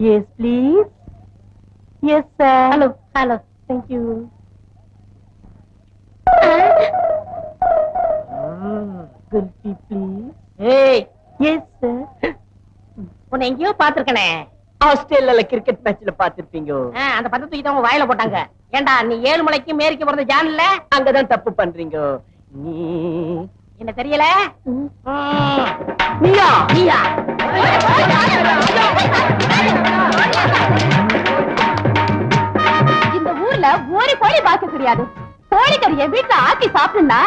Yes, please. Yes, sir. Hello. Thank you. Gulfi, please. Hey, Yes, sir. உன்னை எங்கேயோ பாத்துருக்கனே. ஆஸ்திரேலியால cricket மேட்ச்ல பாத்திருப்பீங்க. அந்த பத்து தூக்கி தான் உங்க வாயில போட்டாங்க. ஏண்டா நீ 7 மலைக்கு மேற்கு பிறந்த ஜான்ல அங்கதான் தப்பு பண்றீங்க. நீ என்ன தெரியல? நீயா? நீயா? இந்த ஊர்ல ஒரு கோழி பார்க்க கிடையாது. கோழிக்கறிய வீட்டுல ஆக்கி சாப்பிடுனா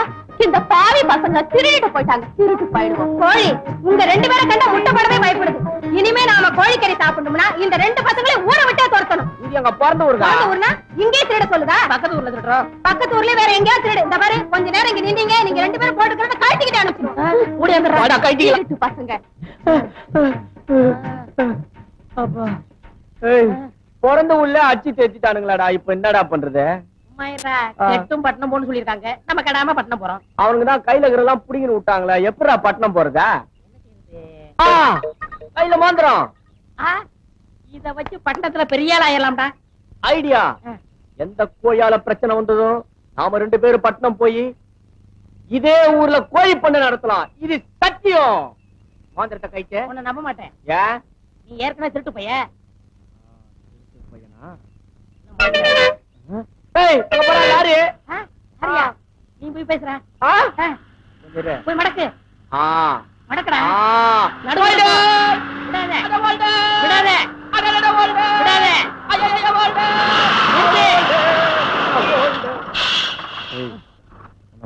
இந்த பாவி பசங்க திருடிட்டு போயிட்டாங்க. திருட்டு போயிடுவோம். கோழி உங்க 2 பேரை கண்டா முட்டை போடவே பயப்படுது. இனிமே நாம கோழிக்கறி சாப்பிடணும்னா இந்த 2 பசங்களையும் ஊரை விட்டே துரத்தணும். இது எங்க பிறந்த ஊருக்கா? அந்த ஊர்னா இங்கே திருட சொல்லுதா? பக்கத்து ஊர்ல திருடுறோம். பக்கத்து ஊர்ல வேற எங்கேயாவது திருடு. இந்த பாரு கொஞ்ச நேரம் இங்க நின்னீங்க, நீங்க 2 பேரும் போட்டுக்கிறத கழட்டிக்கிட்டு அனுப்பிச்சிடும். ஓடி வந்துடுறா. திருட்டு பசங்க. அப்பா. ஏய், பிறந்த ஊர்ல அச்சி தேத்திட்டானுங்களாடா. இப்ப என்னடா பண்றது? கெட்டும் பட்டணம் போன்னு சொல்லிருக்காங்க. நம்ம கடாம பட்டணம் போறோம். அவனுக்கு தான் கையில இருக்கிறதெல்லாம் புடிங்கிட்டு விட்டாங்களே. எப்படா பட்டணம் போறதா? கையில மாந்திரம். இத வச்சு பட்டணத்துல பெரிய ஆள் ஆயிரலாம்டா. ஐடியா. எந்த கோயால பிரச்சனை வந்ததோ நாம 2 பேரும் பட்டணம் போய் இதே ஊர்ல கோழி பண்ண நடத்தலாம். இது சத்தியம். மாந்திரத்தை கைட்டு உன்னை நம்ப மாட்டேன். ஏன்? நீ ஏற்கனவே திருட்டு பைய. ஏய், அங்க போறா யாரு? சரியா? நீ போய் பேசுற. போய் மடக்கு. மடக்கடா. விடாதே. விடாதே. விடாதே.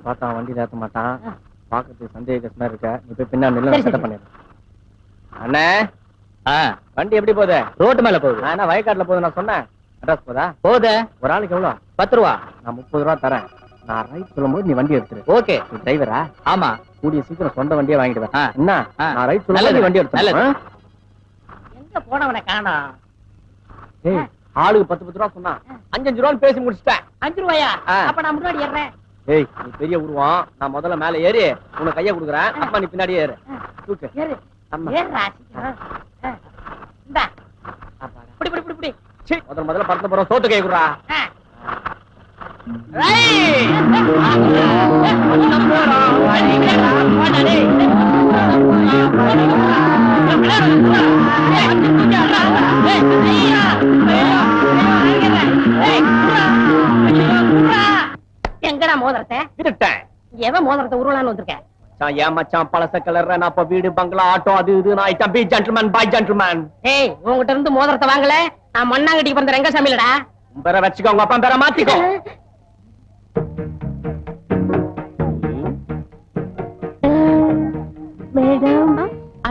பார்த்தா வண்டியில ஏத்த மாட்டான். பாக்கிறதுக்கு சந்தேகமா இருக்க. நீ போய் பின்னாடி நில்ல, செட்டப் பண்ணிடு. அண்ணே, வண்டி எப்படி போகுது? ரோட்டு மேல போகுது. நான் என்ன வயக்காட்டுல போகுது நான் சொன்னேன். அட்ரஸ் போதா? போகுது. ஒரு ஆளுக்கு எவ்வளவு? 10 ரூபா. நான் 30 ரூபா தரேன். நான் ரைட் சொல்லும்போது நீ வண்டி எடுத்துரு. ஓகே. நீ டிரைவரா? ஆமா. கூடிய சீக்கிரம் சொந்த வண்டியை வாங்கிடுவேன். என்ன? ஆ. நான் ரைட் சொல்லும்போது நீ வண்டி எடுத்து. எங்க போனவனை காணோம். ஏய், ஆளுக்கு 10 ரூபா சொன்னா 5 ரூபான்னு பேசி முடிச்சிட்டேன். 5 ரூபாயா? ஆ. அப்ப நான் முன்னாடி ஏறேன். ஏய், நீ பெரிய உருவம். நான் முதல்ல மேல ஏறி உனக்கு கைய கொடுக்குறேன். அப்பா நீ பின்னாடியே ஏறு. தூக்கு. ஏறு. ஆமா. ஏறுடா சீக்கிரம். இந்தா. புடி புடி புடி புடி. சீ, முதல்ல படத்துல போறோம். சோத்து கை குடுறா. எங்கடா மோதிரத்தை? விட்டுட்டேன். எவன் மோதிரத்தை உருவலான்னு வந்திருக்க? ஏன் மச்சான் பழச கலர்? நான் அப்ப வீடு பங்களா ஆட்டோ அது இது நான் item. Be gentleman, bye gentleman. ஏய், உன்கிட்ட இருந்து மோதிரத்தை வாங்கல. நான் மண்ணாங்கட்டி பிறந்த ரங்கசாமிலடா. உன் பேரை வச்சுக்கோ, உங்க அப்பா பேரை மாத்திக்கோ. மேடம்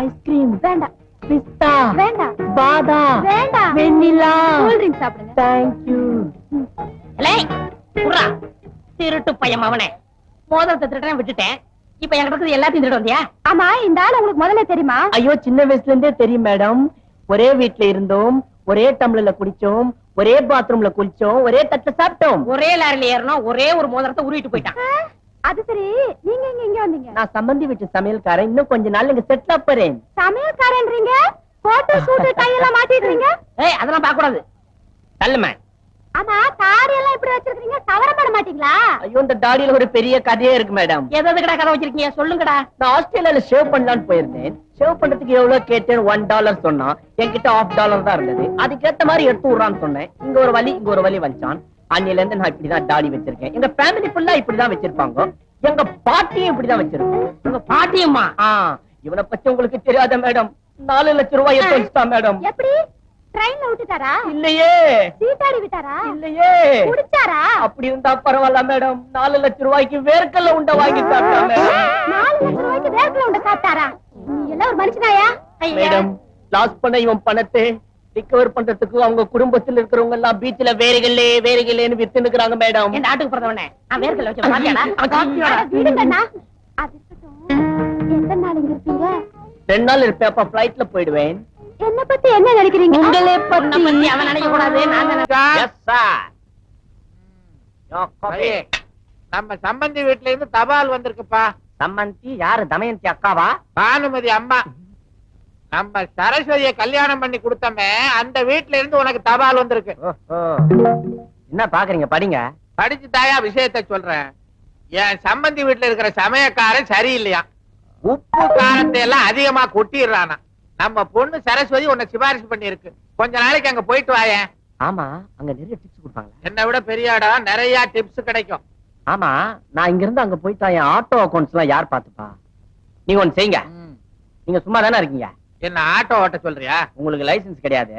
ஐஸ்கிரீம் வேண்டாம். பிஸ்தா வேண்டாம். பாதாம் வேண்டாம். வெண்ணிலா. கூல் ட்ரிங்க் சாப்பிடுங்க. தேங்க்யூ. ஏய், புர்ரா. திருட்டு பையன் அவனே. மோதிரத்தை திருட்டேன் விட்டுட்டேன். இப்ப என்கிட்ட இருக்கிறது எல்லாத்தையும் திருட வந்தியா? ஆமா, இந்த ஆள் உங்களுக்கு முதல்ல தெரியுமா? ஐயோ, சின்ன வயசுல இருந்தே தெரியும் மேடம். ஒரே வீட்ல இருந்தோம், ஒரே டம்ளர்ல குடிச்சோம், ஒரே பாத்ரூம்ல குளிச்சோம், ஒரே தட்டுல சாப்பிட்டோம். ஒரே லாரில ஏறணும், ஒரே ஒரு மோதிரத்தை உருவிட்டு போயிட்டான். அது சரி, நீங்க எங்க வந்தீங்க? நான் சம்பந்தி வீட்டு சமையல்காரன். இன்னும் கொஞ்ச நாள் இங்க செட்டில் ஆப்பறேன். சமையல்காரன்றீங்க? கோட்டு சூட்டு டை எல்லாம் மாட்டிடுறீங்க? ஏய், அதெல்லாம் பார்க்க கூடாது. தள்ளுமே. ஆமா, தாடி எல்லாம் இப்படி வச்சிருக்கீங்க, சவரம் பண்ண மாட்டீங்களா? ஐயோ, இந்த தாடியில ஒரு பெரிய கதையே இருக்கு மேடம். எதுக்கடா கதை வச்சிருக்கீங்க? சொல்லுங்கடா. நான் ஆஸ்திரேலியால ஷேவ் பண்ணலான்னு போயிருந்தேன். ஷேவ் பண்றதுக்கு எவ்வளவு கேட்டேன்? $1 சொன்னா. என்கிட்ட $1/2 தான் இருந்தது. அதுக்கேத்த மாதிரி எடுத்து விடுறான்னு சொன்னேன். இங்க ஒரு வலி, இங்க ஒரு வலி வந்துச்சான். அன்னில இருந்து நான் இப்படிதான் தாடி வச்சிருக்கேன். எங்க ஃபேமிலி ஃபுல்லா இப்படிதான் வச்சிருப்பாங்க. எங்க பாட்டியும் இப்படிதான் வச்சிருக்கோம். உங்க பாட்டியம்மா? இவனை பத்தி உங்களுக்கு தெரியாத மேடம். 4 லட்சம் ரூபாய் எடுத்து வச்சுட்டான் மேடம். எப்படி? ட்ரெயின்ல விட்டுட்டாரா? இல்லையே. சீட்டாடி விட்டாரா? இல்லையே. குடிச்சாரா? அப்படி இருந்தா பரவாயில்ல மேடம். 4 லட்சம் ரூபாய்க்கு வேர்க்கல்ல உண்டை வாங்கி சாப்பிட்டா மேடம். 4 லட்சம் ரூபாய்க்கு வேர்க்கல்ல உண்டை சாப்பிட்டாரா? நீ எல்லாம் ஒரு மனுஷனாயா? மேடம், லாஸ் பண்ண இவன் பணத்தை ரிகவர் பண்றதுக்கு அவங்க குடும்பத்தில் இருக்கிறவங்க எல்லாம் பீச்ல வேறுகளேன்னு வித்துனுக்குறாங்க மேடம். என் நாட்டுக்கு பிறந்தவனே, நான் வேர்க்கல்ல வச்சு பாத்தியாடா? விடுங்கண்ணா. அது எத்தனை நாள் இங்க இருப்பீங்க? 2 நாள் இருப்பேன். அப்ப பிளைட்ல போயிடுவேன். என்ன பத்தி என்ன நினைக்கிறீங்க? உங்களை பத்தி அவன் நினைக்க கூடாது. நான் நினைக்கிறேன். Yes, sir. Your copy. நம்ம சம்பந்தி வீட்ல இருந்து தபால் வந்திருக்குப்பா. சம்மந்தி யாரு? தமயந்தி அக்காவா? பானுமதி அம்மா. நம்ம சரஸ்வதியை கல்யாணம் பண்ணி கொடுத்தமே அந்த வீட்டுல இருந்து உனக்கு தபால் வந்திருக்கு. என்ன பாக்குறீங்க, படிங்க. படிச்சு தாயா விஷயத்த சொல்றேன். என் சம்பந்தி வீட்டுல இருக்கிற சமயக்காரன் சரியில்லையா, உப்பு காரத்தை எல்லாம் அதிகமா கொட்டிடுறானா. நம்ம பொண்ணு சரஸ்வதி உன்னை சிபாரிசு பண்ணி இருக்கு. கொஞ்ச நாளைக்கு அங்க போயிட்டு வாயேன். ஆமா, அங்க நிறைய டிப்ஸ் கொடுப்பாங்க. என்னை விட பெரிய இடம், நிறைய டிப்ஸ் கிடைக்கும். ஆமா, நான் இங்க இருந்து அங்க போயிட்டா என் ஆட்டோ அக்கௌண்ட்ஸ் எல்லாம் யார் பாத்துப்பா? நீங்க ஒண்ணு செய்யுங்க. நீங்க சும்மா தானே இருக்கீங்க. என்ன ஆட்டோ ஓட்ட சொல்றியா? உங்களுக்கு லைசென்ஸ் கிடையாது.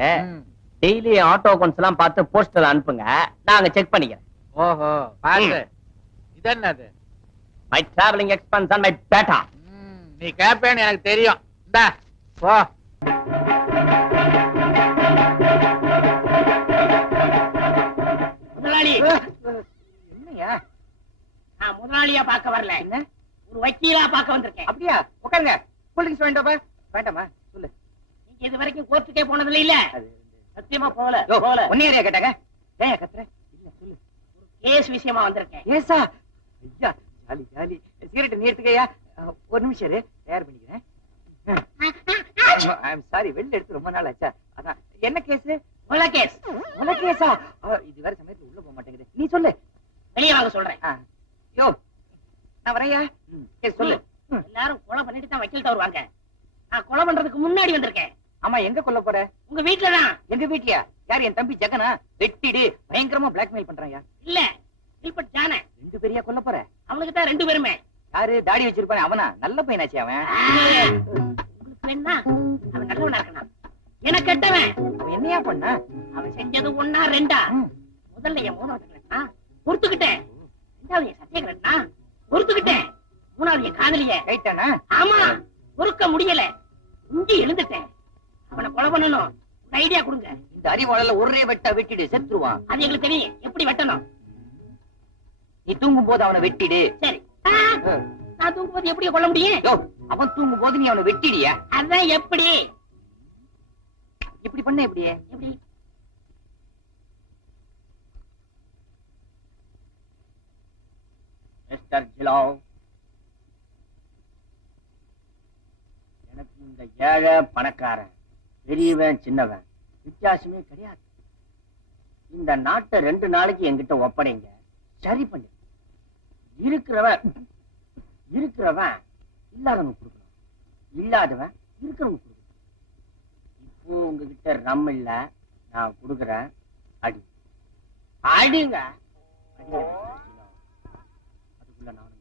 டெய்லி ஆட்டோ அக்கௌண்ட்ஸ் எல்லாம் பார்த்து போஸ்டர்ல அனுப்புங்க, நான் அங்க செக் பண்ணிக்கிறேன். ஓஹோ, பாரு. இது என்னது? My travelling expense and my data. நீ கேப்பேன்னு எனக்கு தெரியும். இந்தா போ. முதலாளி, என்னையா? நான் முதலாளியா பார்க்க வரல, என்ன? ஒரு வக்கீலா பார்க்க வந்திருக்கேன். அப்படியா? உட்காருங்க. கூல்ட்ரிங்க்ஸ் வேண்டாமா? வேண்டாமா? சொல்லு. நீங்க இது வரைக்கும் கோர்ட்டுக்கே போனது இல்ல? அது சத்தியமா போல. யோ, போல. உன்னையாரியா கேட்டாங்க? ஏன் கத்துற? இல்ல சொல்லு. கேஸ் விஷயமா வந்திருக்கேன். ஏசா? ஐயா, ஜாலி ஜாலி. சிகரெட் நீ எடுத்துக்கயா? ஒரு நிமிஷம் இரு, தயார் பண்ணிக்கிறேன். ஐம் சாரி, வெளில எடுத்து ரொம்ப நாள் ஆச்சா. அதான் என்ன கேஸ்? கொலை கேஸ். உன கேஸா? இது வேற சமயத்துல உள்ள போக மாட்டேங்குது. நீ சொல்லு. வெளியே வாங்க சொல்றேன். யோ, நான் வரையா? கேஸ் சொல்லு. எல்லாரும் கொலை பண்ணிட்டு தான் வக்கீல்ட்ட வருவாங்க. நான் கொலை பண்றதுக்கு முன்னாடி வந்திருக்கேன். ஆமா, எங்க கொல்ல போற? உங்க வீட்டுலதான். எங்க வீட்லயா? யார்? என் தம்பி ஜெகனா? வெட்டிடு, பயங்கரமா பிளாக்மெயில் பண்றாயா? இல்ல, கில்பர்ட் ஜான. ரெண்டு பேரையா கொல்ல போற? அவனுக்கு தான் ரெண்டு பேருமே. யாரு தாடி வச்சிருப்பானே அவனா? நல்ல பையனாச்சு அவன். உங்களுக்கு வேணா அவன் நல்லவனா இருக்கான். எனக்கு கெட்டவன். அவன் என்னையா பண்ணா? அவன் செஞ்சது ஒன்னா ரெண்டா? முதல்ல என் மூணாவது பொறுத்துக்கிட்டேன். ரெண்டாவது என் சத்தியகரன்னா பொறுத்துக்கிட்டேன். மூணாவது என் காதலிய ரைட்டானா? ஆமா, பொறுக்க முடியல. இஞ்சி எழுந்துட்டேன். அவனை கொலை பண்ணணும். ஒரு ஐடியா கொடுங்க. இந்த அறிவாளல ஒரே வெட்டா வெட்டிடு, செத்துருவான். அது எங்களுக்கு தெரியும் எப்படி வெட்டணும். நீ தூங்கும் போது அவனை வெட்டிடு. சரி. நான் தூங்கும் போது எப்படி கொல்ல முடியும்? யோ, அவன் தூங்கும் போது நீ அவனை வெட்டிடியா? அதான் எப்படி? இப்படி பண்ண எப்படியே? எப்படி? மிஸ்டர் ஜிலோ, எனக்கு இந்த ஏழை பணக்காரன், பெரியவன் சின்னவன் வித்தியாசமே கிடையாது. இந்த நாட்டை 2 நாளைக்கு என்கிட்ட ஒப்படைங்க, சரி பண்ணி. இருக்கிறவன் இல்லாதவன் கொடுக்கணும், இல்லாதவன் இருக்கிறவங்க கொடுக்கணும். இப்போ உங்ககிட்ட ரம் இல்ல, நான் கொடுக்குறேன். அடி அடிங்க. அதுக்குள்ள நானும்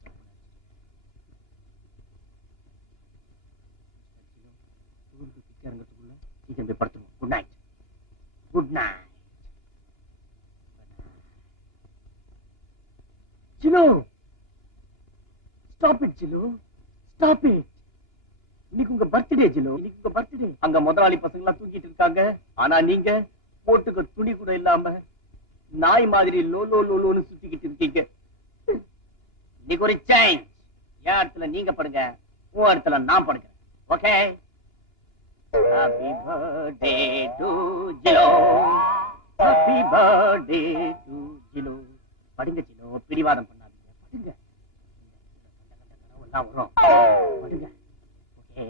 இறங்கிறதுக்குள்ள சீக்கிரம் போய் படுத்துணும். Good night. Good night. Jilu, stop it Jilu, stop it. இன்னைக்கு உங்க பர்த்டே ஜிலு, இன்னைக்கு உங்க பர்த்டே. அங்க முதலாளி பசங்க எல்லாம் தூக்கிட்டு இருக்காங்க, ஆனா நீங்க போட்டுக்க துணி கூட இல்லாம நாய் மாதிரி லோ லோ லோன்னு சுத்திக்கிட்டு இருக்கீங்க. இன்னைக்கு ஒரு சேஞ்ச். என் இடத்துல நீங்க படுங்க, உன் இடத்துல நான் படுக்கிறேன். Okay? Happy birthday to Jilo. Happy birthday to Jilo. படுங்க ஜிலோ, பிடிவாதம் பண்ணாதீங்க. படுங்க. எல்லாம் வரும். படுங்க. Okay.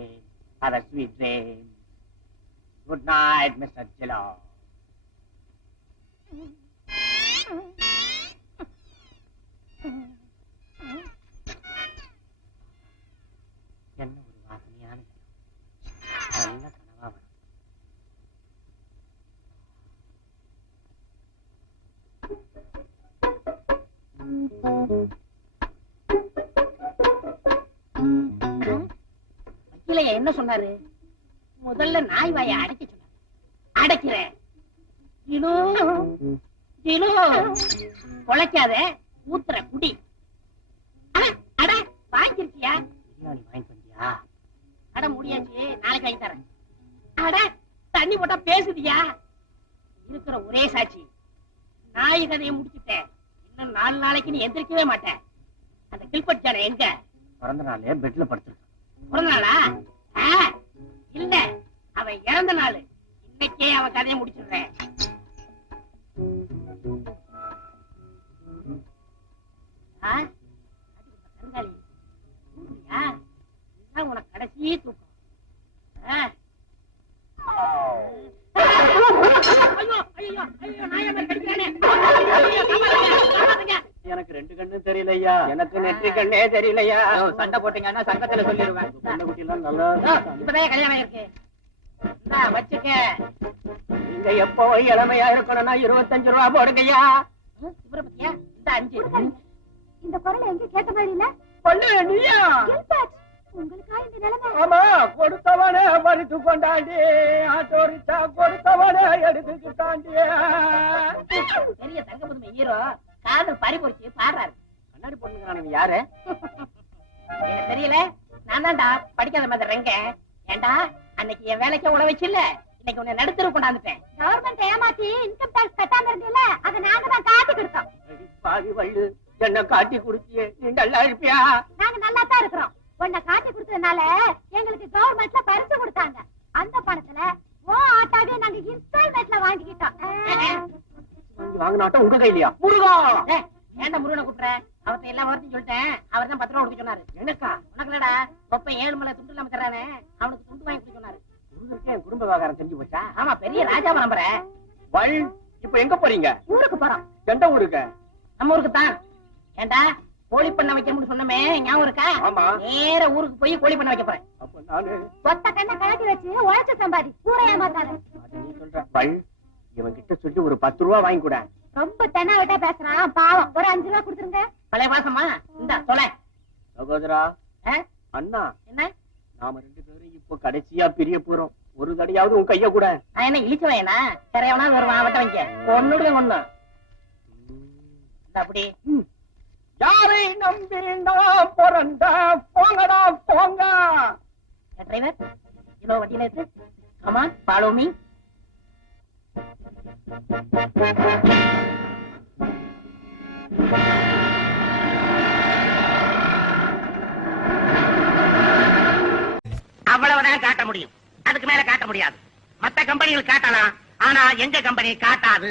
Have a sweet dream. Good night, Mr. Jilo. என்ன ஒரு வாசனையான நல்ல கனவா வரும். வக்கீலையா என்ன சொன்னாரு? முதல்ல நாய் வாயை அடைக்க சொன்னாரு. அடைக்கிறேன். ஜிலு, ஜிலு, கொலைக்காத, ஊத்துற குடி. அட, வாங்கிருக்கியா? பிரியாணி வாங்கிட்டு வந்தியா? அட முடியாச்சு, நாளைக்கு வாங்கி தரேன். அட, தண்ணி போட்டா பேசுதியா? இருக்கிற ஒரே சாட்சி. நாய் கதையை முடிச்சுட்டேன். இன்னும் 4 நாளைக்கு நீ எந்திரிக்கவே மாட்டேன். அந்த கில்பர்ட் ஜான எங்க? பிறந்த நாளே பெட்ல படுத்திருக்கான். பிறந்த நாளா? இல்ல, அவன் இறந்த நாள். இன்னைக்கே அவன் கதையை முடிச்சிடுறேன். கருங்காலி, உனக்கு கடைசி தூக்கம். ஐயோ ஐயோ ஐயோ நாயை மாதிரி கடிக்கிறானே. ஐயோ, காப்பாத்துங்க. எனக்கு 2 கண்ணும் தெரியலையா. எனக்கு நெற்றி கண்ணே தெரியலையா. சண்டை போட்டீங்கன்னா சங்கத்துல சொல்லிடுவேன். குட்டி எல்லாம் நல்லா இப்பதான் கல்யாணம் இருக்கு. வச்சுக்க. நீங்க எப்போ இளமையா இருக்கணும்னா 25 ரூபா போடுங்கய்யா. இவரை பத்தியா இந்த 5. இந்த குரலை எங்க கேட்ட மாதிரி இல்ல? பண்ணு நீயா? உங்களுக்கா இந்த நிலைமை? ஆமா, கொடுத்தவனே மறித்து கொண்டாண்டி, ஆட்டோரிச்சா கொடுத்தவனே எடுத்துக்கிட்டாண்டி. பெரிய தங்கபுதுமை ஹீரோ காதல் பறிபொறிச்சு பாடுறாரு. கண்ணாடி போட்டுக்கிறானுங்க யாரு? எனக்கு தெரியல. நான் தான்டா படிக்காத மாதிரி ரெங்க. ஏண்டா அன்னைக்கு என் வேலைக்கே உழ வச்சில்ல, இன்னைக்கு உன்னை நடுத்தர கொண்டாந்துட்டேன். கவர்மெண்ட் ஏமாத்தி இன்கம் டாக்ஸ் கட்டாம இருந்தீல்ல, அதை நாங்க தான் காட்டி கொடுத்தோம். பாதி வள்ளு என்ன காட்டி குடுத்தியே, நீ நல்லா இருப்பியா? நாங்க நல்லா தான் இருக்கிறோம். உன்னை காட்டி கொடுத்ததுனால எங்களுக்கு கவர்மெண்ட்ல பரிசு கொடுத்தாங்க. அந்த பணத்துல ஆட்டாவே நாங்க இன்ஸ்டால்மெண்ட்ல வாங்கிக்கிட்டோம். வாங்கினாட்டம் உங்க கையிலயா? முருகா, ஏன்டா முருகனை கூப்பிடுற? அவர்த்த எல்லா வார்த்தையும் சொல்லிட்டேன். அவர் தான் 10 ரூபா கொடுக்க சொன்னாரு. எனக்கா? உனக்கு இல்லடா, ஒப்பன் 7 மலை துண்டு இல்லாம தர்றானே, அவனுக்கு துண்டு வாங்கி கொடுக்க சொன்னாரு. முருகனுக்கே குடும்ப விவகாரம் தெரிஞ்சு போச்சா? ஆமா, பெரிய ராஜாவை நம்புறேன். வள், இப்ப எங்க போறீங்க? ஊருக்கு போறோம். எந்த ஊருக்கு? நம்ம ஊருக்கு தான். ஏண்டா கோழி பண்ண வைக்கணும்னு சொன்னமே ஞாபகம் இருக்கா? ஆமா. நேர ஊருக்கு போய் கோழி பண்ண வைக்க போறேன். அப்ப நானு ஒத்த கண்ணை கழட்டி வச்சு உழைச்சு சம்பாதி ஊரை ஏமாத்தாரு. அது நீ சொல்ற. வள், இவன் கிட்ட சொல்லி ஒரு 10 ரூபா வாங்கி கூட. ரொம்ப தென்னாவட்டா பேசுறான், பாவம். ஒரு 5 ரூபா கொடுத்துருங்க. பழைய வாசமா இந்த தொலை. சகோதரா, ஆ? அண்ணா, என்ன நாம 2 பேரும் இப்ப கடைசியா பிரிய போறோம். ஒரு தடையாவது உன் கைய கூட. நான் என்ன இழிச்சவனா? சரையவனா வருவான் வட்ட வைக்க. ஒன்னுடைய ஒண்ணு அப்படி. யாரை நம்பினா பிறந்த போங்கடா போங்க. டிரைவர், இதோ வண்டியில இருக்கு. ஆமா, ஃபாலோ மீ. அவ்வளவுதான் காட்ட முடியும். அதுக்கு மேல காட்ட முடியாது. மத்த கம்பெனிகள் காட்டலாம், ஆனா எங்க கம்பெனி காட்டாது.